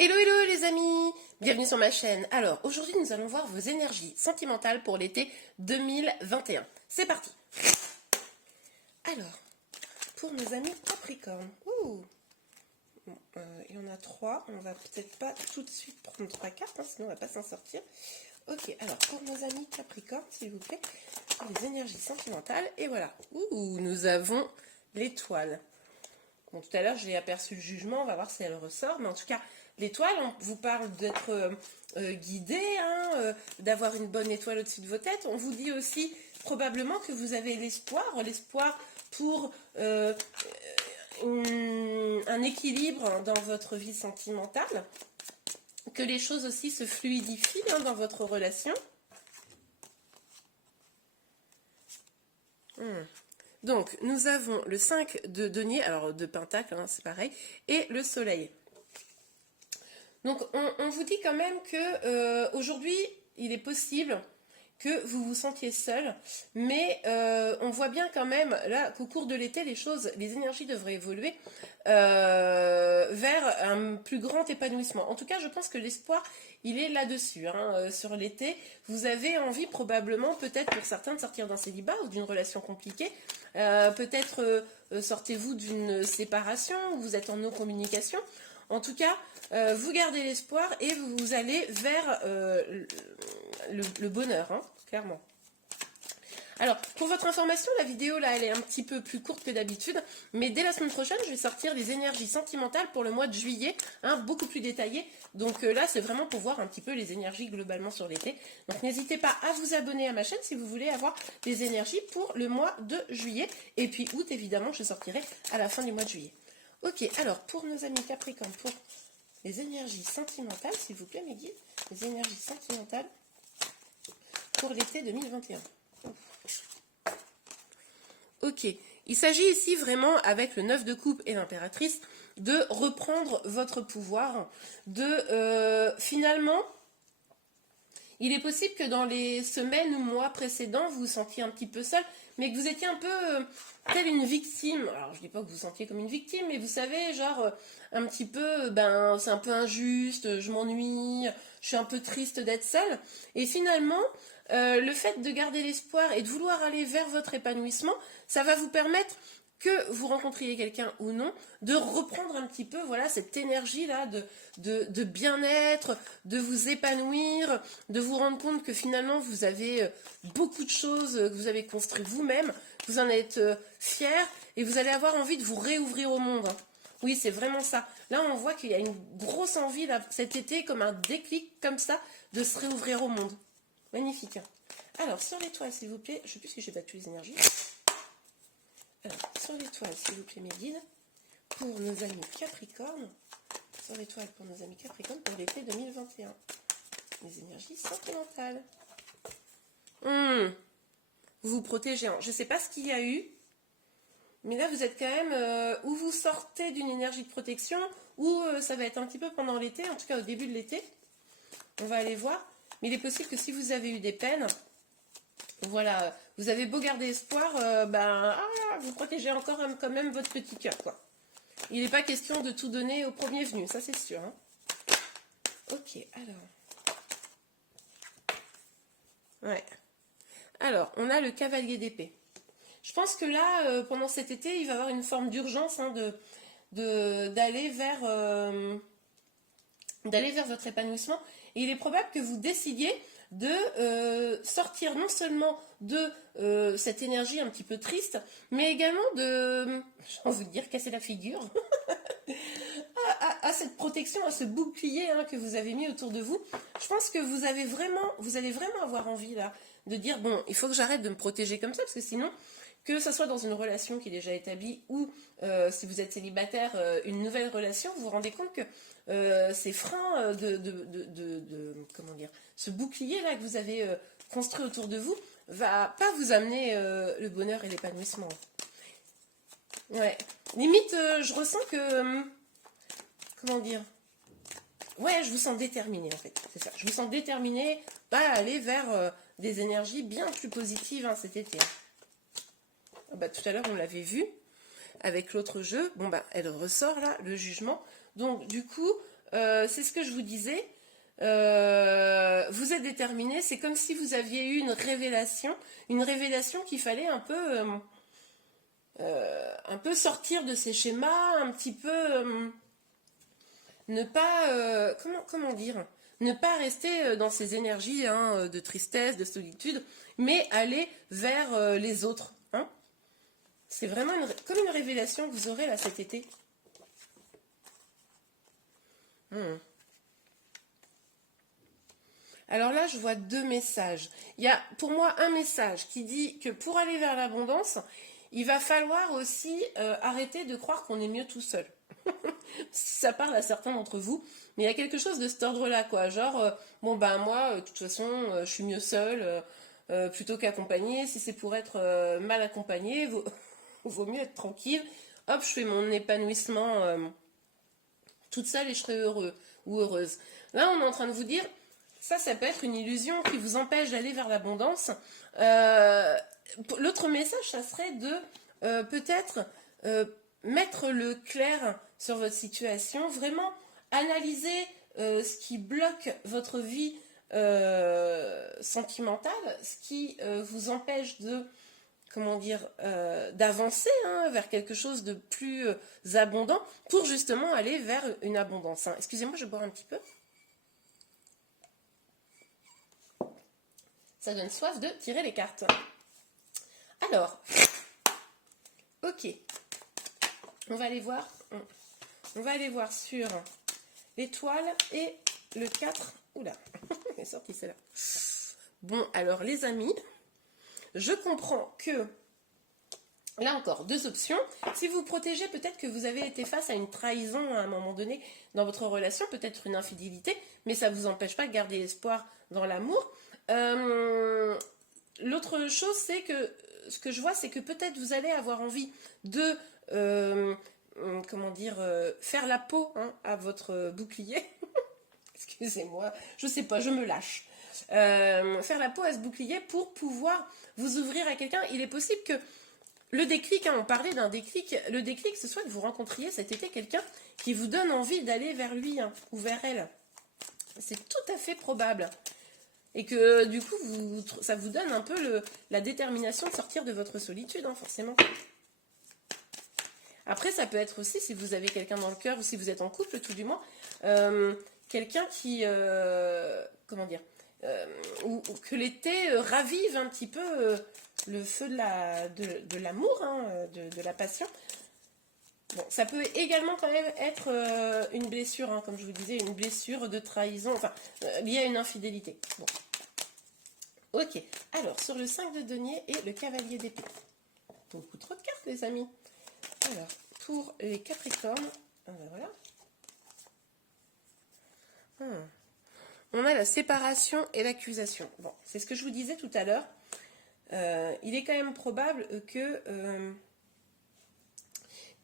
Hello hello les amis, bienvenue sur ma chaîne. Alors aujourd'hui nous allons voir vos énergies sentimentales pour l'été 2021. C'est parti. Alors, pour nos amis Capricorne, il y en a 3, on va peut-être pas tout de suite prendre 3 cartes, sinon on va pas s'en sortir. Ok, alors pour nos amis Capricorne, s'il vous plaît, les énergies sentimentales, et voilà. Nous avons l'étoile. Bon, tout à l'heure j'ai aperçu le jugement, on va voir si elle ressort, mais en tout cas, l'étoile, on vous parle d'être guidé, d'avoir une bonne étoile au-dessus de vos têtes. On vous dit aussi probablement que vous avez l'espoir pour un équilibre dans votre vie sentimentale, que les choses aussi se fluidifient dans votre relation. Donc, nous avons le 5 de denier, alors de pentacle, c'est pareil, et le soleil. Donc, on vous dit quand même que aujourd'hui, il est possible que vous vous sentiez seul, mais on voit bien quand même là qu'au cours de l'été, les énergies devraient évoluer vers un plus grand épanouissement. En tout cas, je pense que l'espoir, il est là-dessus. Sur l'été, vous avez envie probablement, peut-être pour certains, de sortir d'un célibat ou d'une relation compliquée. Peut-être sortez-vous d'une séparation, ou vous êtes en non-communication. En tout cas, vous gardez l'espoir et vous allez vers le bonheur, clairement. Alors, pour votre information, la vidéo, là, elle est un petit peu plus courte que d'habitude, mais dès la semaine prochaine, je vais sortir les énergies sentimentales pour le mois de juillet, beaucoup plus détaillées. Donc là, c'est vraiment pour voir un petit peu les énergies globalement sur l'été. Donc, n'hésitez pas à vous abonner à ma chaîne si vous voulez avoir des énergies pour le mois de juillet. Et puis, août, évidemment, je sortirai à la fin du mois de juillet. Ok, alors, pour nos amis Capricorne, pour les énergies sentimentales, s'il vous plaît, mes guides, les énergies sentimentales pour l'été 2021. Ok, il s'agit ici vraiment, avec le 9 de coupe et l'impératrice, de reprendre votre pouvoir, de finalement, il est possible que dans les semaines ou mois précédents, vous vous sentiez un petit peu seul, mais que vous étiez un peu telle une victime. Alors, je ne dis pas que vous vous sentiez comme une victime, mais vous savez, genre, un petit peu, c'est un peu injuste, je m'ennuie, je suis un peu triste d'être seule. Et finalement, le fait de garder l'espoir et de vouloir aller vers votre épanouissement, ça va vous permettre, que vous rencontriez quelqu'un ou non, de reprendre un petit peu cette énergie-là de bien-être, de vous épanouir, de vous rendre compte que finalement vous avez beaucoup de choses que vous avez construites vous-même, vous en êtes fiers et vous allez avoir envie de vous réouvrir au monde. Oui, c'est vraiment ça. Là, on voit qu'il y a une grosse envie là, cet été, comme un déclic comme ça, de se réouvrir au monde. Magnifique. Alors, sur l'étoile, s'il vous plaît, je ne sais plus si j'ai battu les énergies. Alors, sur l'étoile, s'il vous plaît, mes guides, pour nos amis Capricorne, sur l'étoile pour nos amis Capricorne, pour l'été 2021. Les énergies sentimentales. Vous vous protégez. Je ne sais pas ce qu'il y a eu, mais là, vous êtes quand même, où vous sortez d'une énergie de protection, ou ça va être un petit peu pendant l'été, en tout cas au début de l'été. On va aller voir. Mais il est possible que si vous avez eu des peines, voilà, vous avez beau garder espoir, vous protégez encore quand même votre petit cœur, quoi. Il n'est pas question de tout donner au premier venu, ça c'est sûr. Ok, alors. Ouais. Alors, on a le cavalier d'épée. Je pense que là, pendant cet été, il va y avoir une forme d'urgence d'aller vers votre épanouissement. Et il est probable que vous décidiez de sortir non seulement de cette énergie un petit peu triste, mais également de, j'ai envie de dire, casser la figure à cette protection, à ce bouclier que vous avez mis autour de vous. Je pense que vous allez vraiment avoir envie là de dire, bon, il faut que j'arrête de me protéger comme ça, parce que sinon, que ce soit dans une relation qui est déjà établie ou si vous êtes célibataire, une nouvelle relation, vous vous rendez compte que ces freins comment dire, ce bouclier là que vous avez construit autour de vous va pas vous amener le bonheur et l'épanouissement. Ouais, limite je ressens que comment dire, ouais, je vous sens déterminée en fait, c'est ça, je vous sens déterminée à aller vers des énergies bien plus positives cet été. Tout à l'heure on l'avait vu avec l'autre jeu. Elle ressort là, le jugement. Donc du coup, c'est ce que je vous disais, vous êtes déterminé, c'est comme si vous aviez eu une révélation qu'il fallait un peu sortir de ces schémas, un petit peu ne pas, comment dire, ne pas rester dans ces énergies hein, de tristesse, de solitude, mais aller vers les autres. Hein. C'est vraiment comme une révélation que vous aurez là cet été. Alors là, je vois deux messages. Il y a pour moi un message qui dit que pour aller vers l'abondance, il va falloir aussi arrêter de croire qu'on est mieux tout seul. Ça parle à certains d'entre vous, mais il y a quelque chose de cet ordre-là, quoi. Genre, bon ben moi, de toute façon, je suis mieux seule plutôt qu'accompagnée. Si c'est pour être mal accompagnée, vaut mieux être tranquille. Hop, je fais mon épanouissement toute seule et je serai heureux ou heureuse. Là, on est en train de vous dire, ça peut être une illusion qui vous empêche d'aller vers l'abondance. L'autre message, ça serait de peut-être mettre le clair sur votre situation, vraiment analyser ce qui bloque votre vie sentimentale, ce qui vous empêche de, comment dire, d'avancer hein, vers quelque chose de plus abondant pour justement aller vers une abondance. Hein. Excusez-moi, je vais boire un petit peu. Ça donne soif de tirer les cartes. Alors, ok. On va aller voir. On va aller voir sur l'étoile et le 4. Oula, elle est sortie celle-là. Bon, alors les amis, je comprends que, là encore, deux options. Si vous protégez, peut-être que vous avez été face à une trahison à un moment donné dans votre relation, peut-être une infidélité, mais ça ne vous empêche pas de garder espoir dans l'amour. L'autre chose, c'est que ce que je vois, c'est que peut-être vous allez avoir envie de comment dire, faire la peau hein, à votre bouclier. Excusez-moi, je sais pas, je me lâche. Faire la peau à ce bouclier pour pouvoir vous ouvrir à quelqu'un. Il est possible que le déclic, hein, on parlait d'un déclic, le déclic, ce soit que vous rencontriez cet été quelqu'un qui vous donne envie d'aller vers lui hein, ou vers elle. C'est tout à fait probable. Et que du coup, ça vous donne un peu la détermination de sortir de votre solitude, hein, forcément. Après, ça peut être aussi, si vous avez quelqu'un dans le cœur, ou si vous êtes en couple, tout du moins, quelqu'un qui, comment dire, ou que l'été ravive un petit peu le feu de l'amour, hein, de la passion. Bon, ça peut également quand même être une blessure, hein, comme je vous disais, une blessure de trahison, enfin, liée à une infidélité. Bon. Ok, alors, sur le 5 de denier et le cavalier d'épée. Beaucoup trop de cartes, les amis. Alors, pour les Capricornes, ben voilà. On a la séparation et l'accusation. Bon, c'est ce que je vous disais tout à l'heure. Il est quand même probable que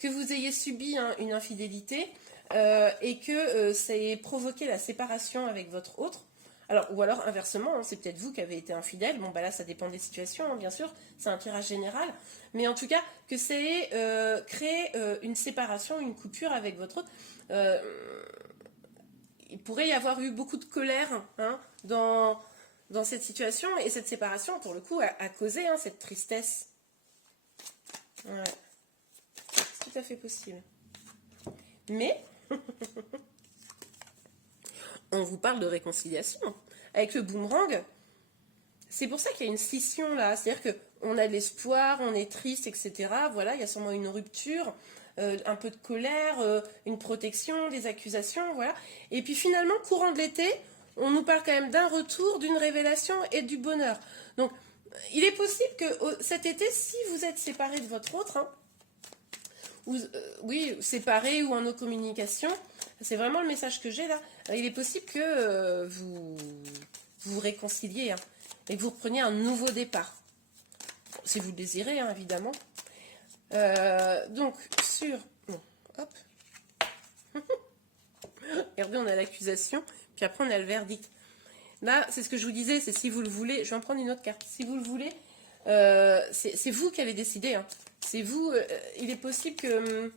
vous ayez subi hein, une infidélité et que ça ait provoqué la séparation avec votre autre. Alors, ou alors inversement, hein, c'est peut-être vous qui avez été infidèle. Bon, bah là, ça dépend des situations, hein, bien sûr. C'est un tirage général. Mais en tout cas, que ça ait créé une séparation, une coupure avec votre autre. Il pourrait y avoir eu beaucoup de colère hein, dans cette situation. Et cette séparation, pour le coup, a causé hein, cette tristesse. Ouais. C'est tout à fait possible. Mais... on vous parle de réconciliation. Avec le boomerang, c'est pour ça qu'il y a une scission là. C'est-à-dire qu'on a de l'espoir, on est triste, etc. Voilà, il y a sûrement une rupture, un peu de colère, une protection, des accusations, voilà. Et puis finalement, courant de l'été, on nous parle quand même d'un retour, d'une révélation et du bonheur. Donc, il est possible que cet été, si vous êtes séparés de votre autre, hein, oui, séparés ou en no communication, c'est vraiment le message que j'ai là. Il est possible que vous vous réconciliez hein, et que vous repreniez un nouveau départ. Bon, si vous le désirez, hein, évidemment. Donc, sur... Bon, hop. Regardez, on a l'accusation, puis après on a le verdict. Là, c'est ce que je vous disais, c'est si vous le voulez... Je vais en prendre une autre carte. Si vous le voulez, c'est vous qui avez décidé. Hein. C'est vous... il est possible que...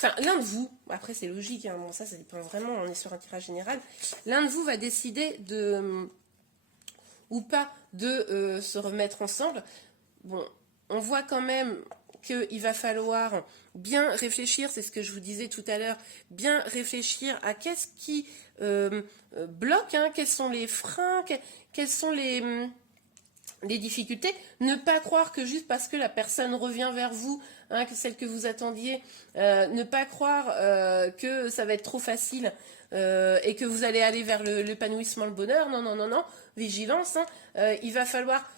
Enfin, l'un de vous, après c'est logique, hein, bon, ça dépend vraiment, on est sur un tirage général, l'un de vous va décider de, ou pas, de se remettre ensemble. Bon, on voit quand même qu'il va falloir bien réfléchir, c'est ce que je vous disais tout à l'heure, bien réfléchir à qu'est-ce qui bloque, hein, quels sont les freins, quels sont les difficultés. Ne pas croire que juste parce que la personne revient vers vous, hein, que celle que vous attendiez, ne pas croire que ça va être trop facile et que vous allez aller vers l'épanouissement, le bonheur. Non, non, non, non. Vigilance, hein. Il va falloir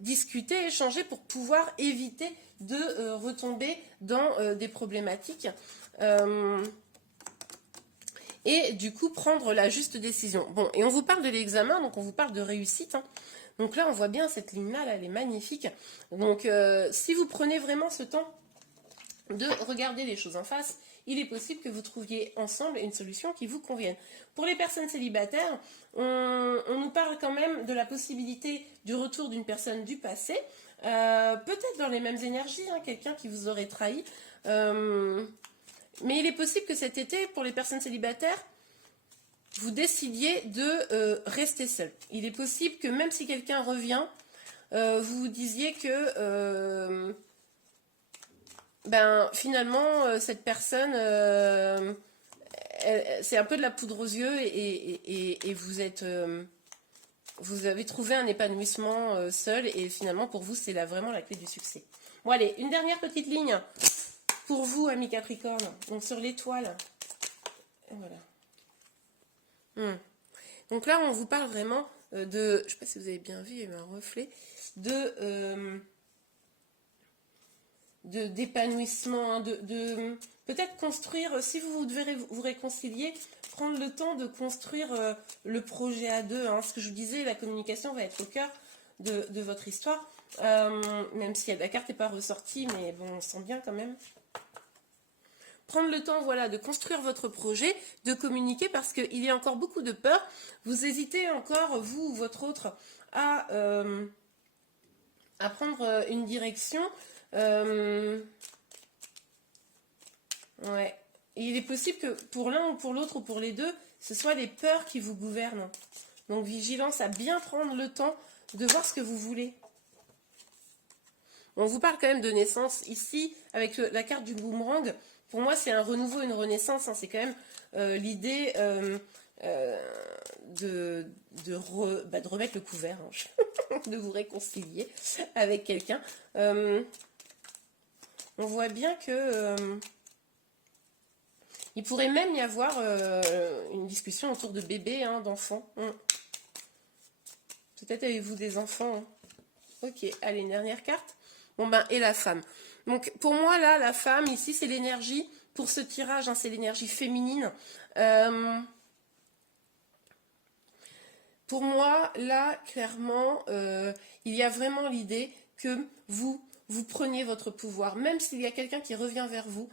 discuter, échanger pour pouvoir éviter de retomber dans des problématiques. Et du coup, prendre la juste décision. Bon, et on vous parle de l'examen, donc on vous parle de réussite, hein. Donc là, on voit bien cette ligne-là, là, elle est magnifique. Donc, si vous prenez vraiment ce temps de regarder les choses en face, il est possible que vous trouviez ensemble une solution qui vous convienne. Pour les personnes célibataires, on nous parle quand même de la possibilité du retour d'une personne du passé, peut-être dans les mêmes énergies, hein, quelqu'un qui vous aurait trahi. Mais il est possible que cet été, pour les personnes célibataires, vous décidiez de rester seul. Il est possible que même si quelqu'un revient, vous vous disiez que finalement cette personne c'est un peu de la poudre aux yeux et vous avez trouvé un épanouissement seul et finalement pour vous c'est vraiment la clé du succès. Bon allez, une dernière petite ligne pour vous amis Capricorne, donc sur l'étoile. Voilà. Donc là, on vous parle vraiment de, je ne sais pas si vous avez bien vu, il y a eu un reflet, d'épanouissement, hein, de peut-être construire, si vous devez vous réconcilier, prendre le temps de construire le projet à deux. Hein. Ce que je vous disais, la communication va être au cœur de votre histoire, même si la carte n'est pas ressortie, mais bon, on sent bien quand même. Prendre le temps, voilà, de construire votre projet, de communiquer, parce qu'il y a encore beaucoup de peur. Vous hésitez encore, vous ou votre autre, à prendre une direction. Ouais. Et il est possible que pour l'un ou pour l'autre ou pour les deux, ce soit les peurs qui vous gouvernent. Donc vigilance à bien prendre le temps de voir ce que vous voulez. On vous parle quand même de naissance ici, avec la carte du boomerang. Pour moi, c'est un renouveau, une renaissance. Hein. C'est quand même l'idée de remettre le couvert, hein, de vous réconcilier avec quelqu'un. On voit bien que il pourrait même y avoir une discussion autour de bébés, hein, d'enfants. Peut-être avez-vous des enfants. Hein. Ok, allez, une dernière carte. Bon ben, et la femme. Donc pour moi là, la femme ici c'est l'énergie, pour ce tirage, hein, c'est l'énergie féminine. Pour moi là, clairement, il y a vraiment l'idée que vous preniez votre pouvoir. Même s'il y a quelqu'un qui revient vers vous,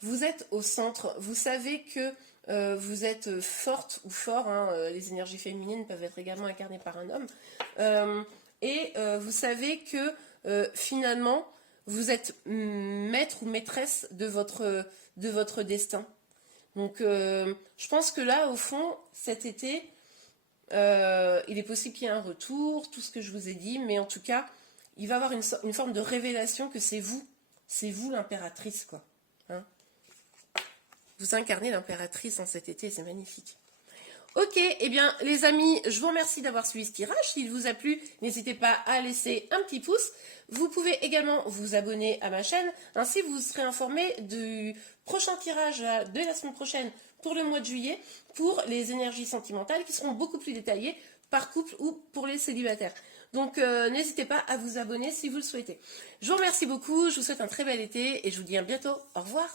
vous êtes au centre, vous savez que vous êtes forte ou fort, hein, les énergies féminines peuvent être également incarnées par un homme, et vous savez que finalement, vous êtes maître ou maîtresse de votre destin. Donc, je pense que là, au fond, cet été, il est possible qu'il y ait un retour, tout ce que je vous ai dit, mais en tout cas, il va y avoir une forme de révélation que c'est vous l'impératrice, quoi. Hein, vous incarnez l'impératrice en cet été, c'est magnifique. Ok, eh bien les amis, je vous remercie d'avoir suivi ce tirage. S'il vous a plu, n'hésitez pas à laisser un petit pouce. Vous pouvez également vous abonner à ma chaîne. Ainsi, vous serez informé du prochain tirage de la semaine prochaine pour le mois de juillet, pour les énergies sentimentales qui seront beaucoup plus détaillées par couple ou pour les célibataires. Donc n'hésitez pas à vous abonner si vous le souhaitez. Je vous remercie beaucoup, je vous souhaite un très bel été et je vous dis à bientôt. Au revoir.